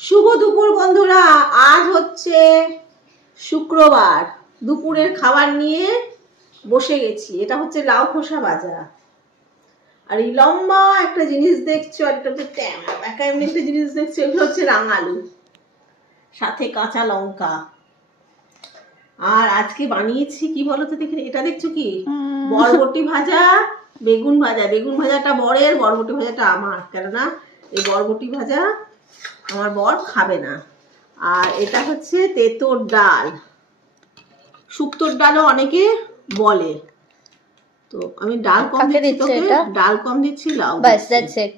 শুভ দুপুর বন্ধুরা। আজ হচ্ছে শুক্রবার, দুপুরের খাবার নিয়ে বসে গেছি। এটা হচ্ছে লাউ খোসা ভাজা, আর এই লম্বা একটা জিনিস দেখছো, আর একটা এমনি একটা জিনিস দেখছো, এগুলো হচ্ছে রাঙালু, সাথে কাঁচা লঙ্কা। আর আজকে বানিয়েছি কি বলতো, দেখে এটা দেখছো কি, বরবটি ভাজা, বেগুন ভাজা। বেগুন ভাজাটা বরের, বরবটি ভাজাটা আমার, কেননা এই বরবটি ভাজা আমার বর খাবে না। আর এটা হচ্ছে তেঁতোর ডাল, শুক্তোর ডালও অনেকে বলে। তো আমি ডাল কম দিচ্ছি তোকে, ডাল কম দিচ্ছি, লাউ বাস, দ্যাটস ইট।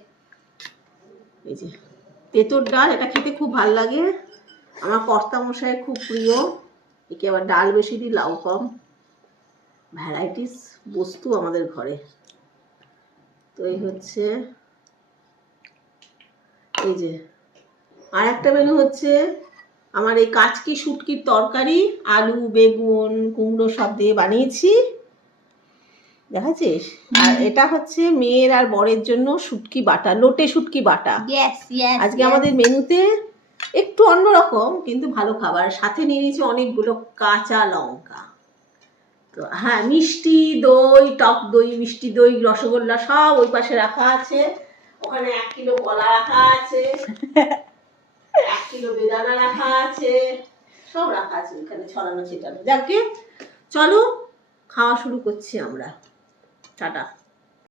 এই যে তেঁতোর ডাল, এটা খেতে খুব ভাল লাগে, আমার কর্তা মশাইয়ের খুব প্রিয়। একে আবার ডাল বেশি দিই, লাউ কম, ভ্যারাইটিস বস্তু আমাদের ঘরে। তো এই হচ্ছে, এই যে আর একটা মেনু হচ্ছে আমার এই কাচকি শুটকির তরকারি, আলু বেগুন কুমড়ো সব দিয়ে বানিয়েছি, দেখাচ্ছিস। আর এটা হচ্ছে মেয়ের আর বরের জন্য শুটকি বাটা, লোটে শুটকি বাটা। আজকে আমাদের মেনুতে একটু অন্যরকম কিন্তু ভালো খাবার। সাথে নিয়ে নিয়েছি অনেকগুলো কাঁচা লঙ্কা। তো হ্যাঁ, মিষ্টি দই, টক দই, মিষ্টি দই, রসগোল্লা সব ওই পাশে রাখা আছে। ওখানে 1 কিলো কলা রাখা আছে, 1 কিলো বেদানা রাখা আছে, সব রাখা আছে এখানে ছড়ানো ছিটানো। যাকে চলো খাওয়া শুরু করছি আমরা। টাটা।